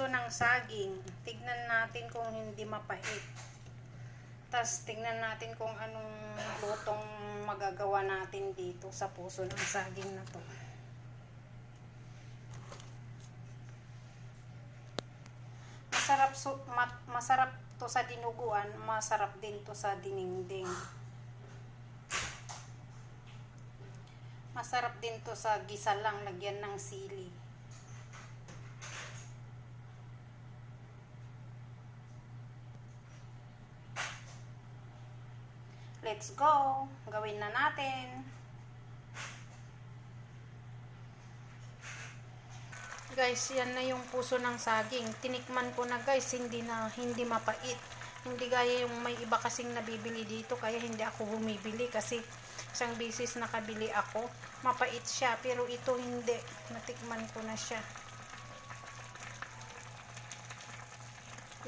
puso ng saging. Tignan natin kung hindi mapait. Tapos tignan natin kung anong lutong magagawa natin dito sa puso ng saging na to. Masarap to sa dinuguan, masarap din to sa dinengdeng. Masarap din to sa gisa lang, lagyan ng sili. Let's go! Gawin na natin. Guys, yan na yung puso ng saging. Tinikman ko na guys, hindi mapait. Hindi gaya yung may iba kasing nabibili dito, kaya hindi ako bumibili kasi isang beses nakabili ako. Mapait siya, pero ito hindi. Natikman ko na siya.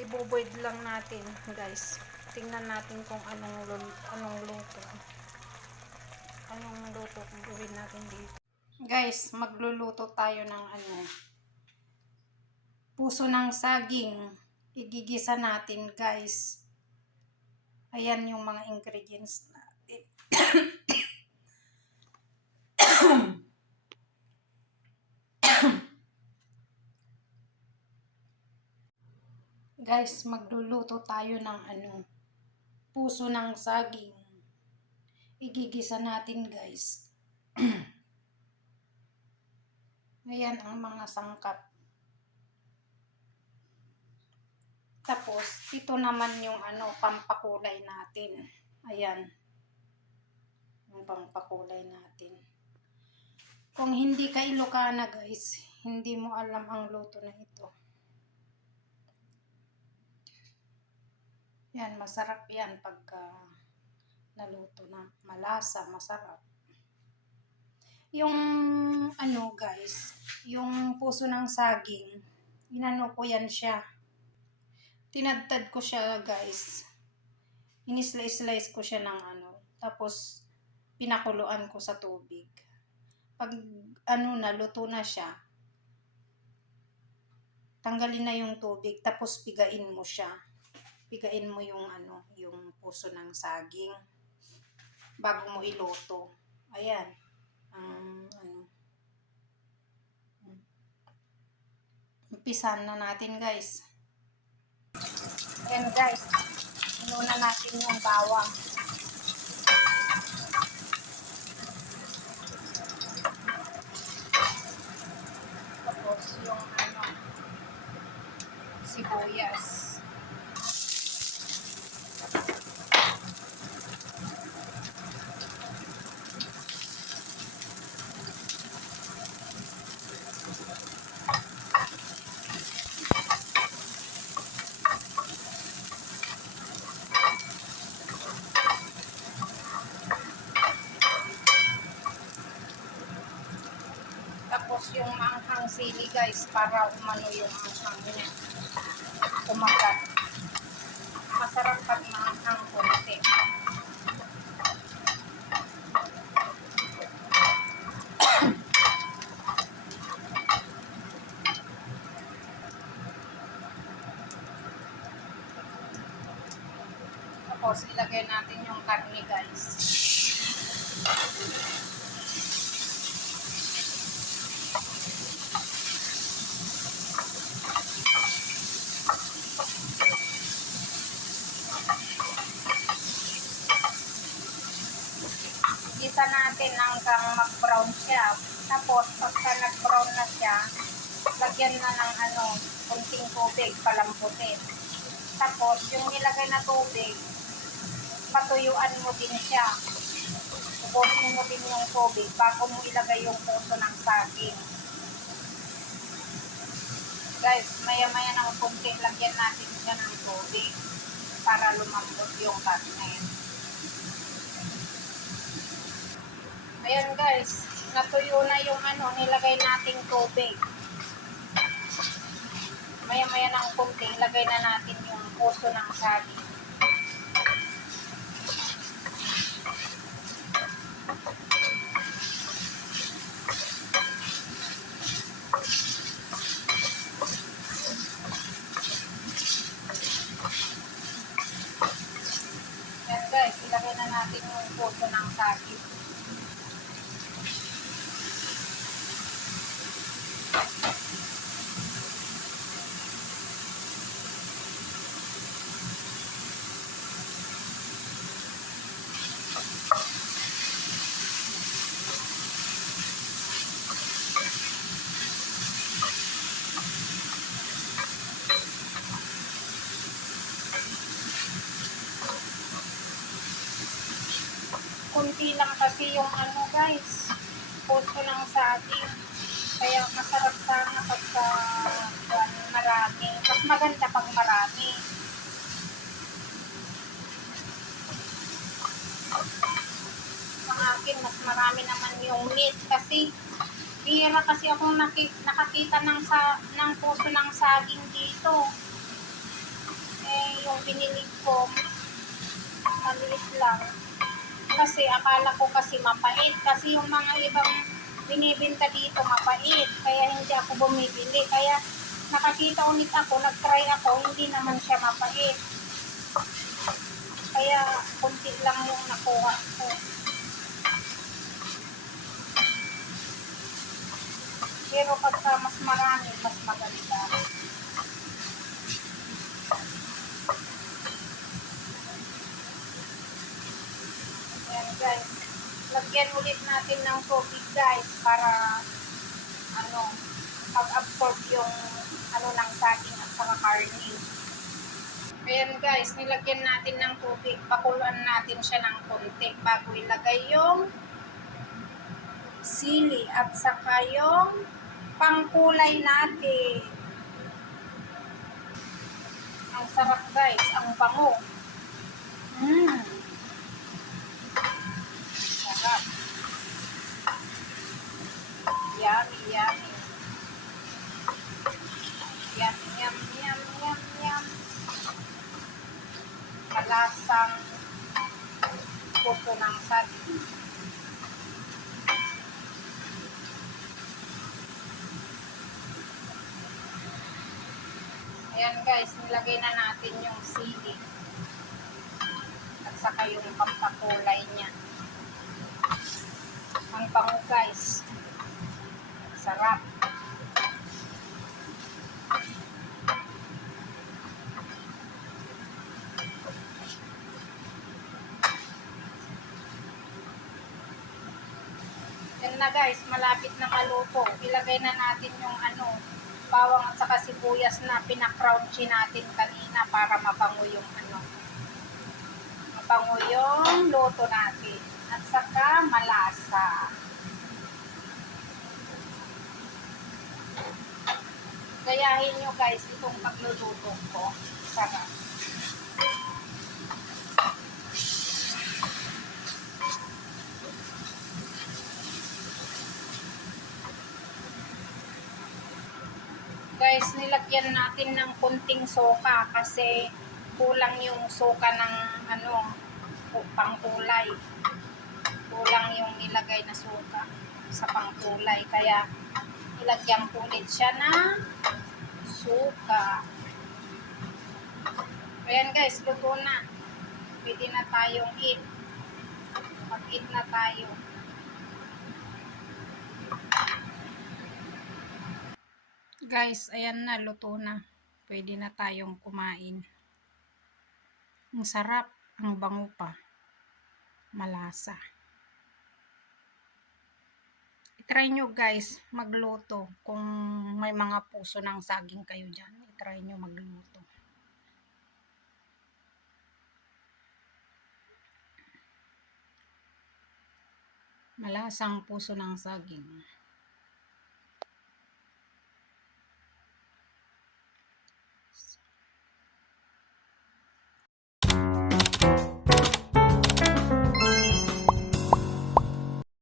Iboboid lang natin, guys. Tingnan natin kung anong luto. Anong luto kung gawin natin dito. Guys, magluluto tayo ng puso ng saging. Igigisa natin, guys. Ayan yung mga ingredients natin. Guys, magluluto tayo ng puso ng saging. Igigisa natin, guys. Ayan ang mga sangkap. Tapos, ito naman yung pampakulay natin. Ayan. Yung pampakulay natin. Kung hindi ka Ilocana, guys, hindi mo alam ang luto na ito. Yan, masarap yan pagka naluto na. Malasa, masarap. Yung guys, yung puso ng saging, ko yan siya. Tinadtad ko siya, guys. Inislice ko siya ng tapos pinakuluan ko sa tubig. Pag naluto na siya, tanggalin na yung tubig, tapos pigain mo siya. Pigain mo yung yung puso ng saging bago mo iluto. Ayan. Umpisan na natin, guys. Ayan, guys. Inuna natin yung bawang. Tapos yung sibuyas. Tapos yung maanghang sili, guys, para umano yung anghang niya. Kumagat. Masarap pag maanghang konti. Tapos ilagay natin yung karne, guys. Gisa natin hanggang mag-brown siya. Tapos, pagka nag-brown na siya, lagyan na ng kunting tubig, palambutin. Tapos, yung nilagay na tubig, patuyuan mo din siya. Ubusin mo din yung tubig bago mo ilagay yung puso ng saging. Guys, maya-maya ng kunti, lagyan natin siya ng tubig para lumambot yung karne. Ayan, guys, natuyo na yung nilagay nating tubig. Maya-maya ng kunti, ilagay na natin yung puso ng saging. na natin yung puso ng saging. Kunti lang kasi yung ano guys, puso ng saging. Kaya masarap sana pagka marami. Mas maganda pag marami. Sa akin, mas marami naman yung meat kasi bihira kasi akong nakakita ng puso ng saging dito. Yung binili ko, maliit lang. Kasi akala ko kasi mapait. Kasi yung mga ibang binibenta dito mapait. Kaya hindi ako bumibili. Kaya nakakita ulit ako, nag-try ako, hindi naman siya mapait. Kaya kunti lang yung nakuha ko. Pero pagka mas marami, mas maganda. Ayan guys. Lagyan ulit natin ng tubig guys para mag-absorb yung ng saging at saka karne. Ayan guys, nilagyan natin ng tubig. Pakuluan natin siya ng konti bago ilagay yung sili at saka yung pangkulay natin. Ang sarap guys, ang bango. Sarap. Yummy, yummy. Yum, yum, yum, yum, yum. Malasang puso ng saging. Ayan guys, nilagay na natin yung sili at saka yung pampakulay niya. Ang bango guys. Sarap. Yan na guys, malapit na maluto. Ilagay na natin yung bawang at saka sibuyas na pinakrounchy natin kanina para mabango yung mabango yung luto natin. At saka malasa. Gayahin nyo guys itong pagluluto ko. Sarap. Guys, nilagyan natin ng kunting soka kasi kulang yung soka ng pangkulay. Kulang yung nilagay na soka sa pangkulay. Kaya nilagyan ko ulit siya ng suka. Ayan guys, luto na. Pwede na tayong eat. Mag-eat na tayo. Guys, ayan na, luto na. Pwede na tayong kumain. Ang sarap, ang bango pa. Malasa. I-try nyo guys, magluto. Kung may mga puso ng saging kayo dyan, i-try nyo magluto. Malasang puso ng saging.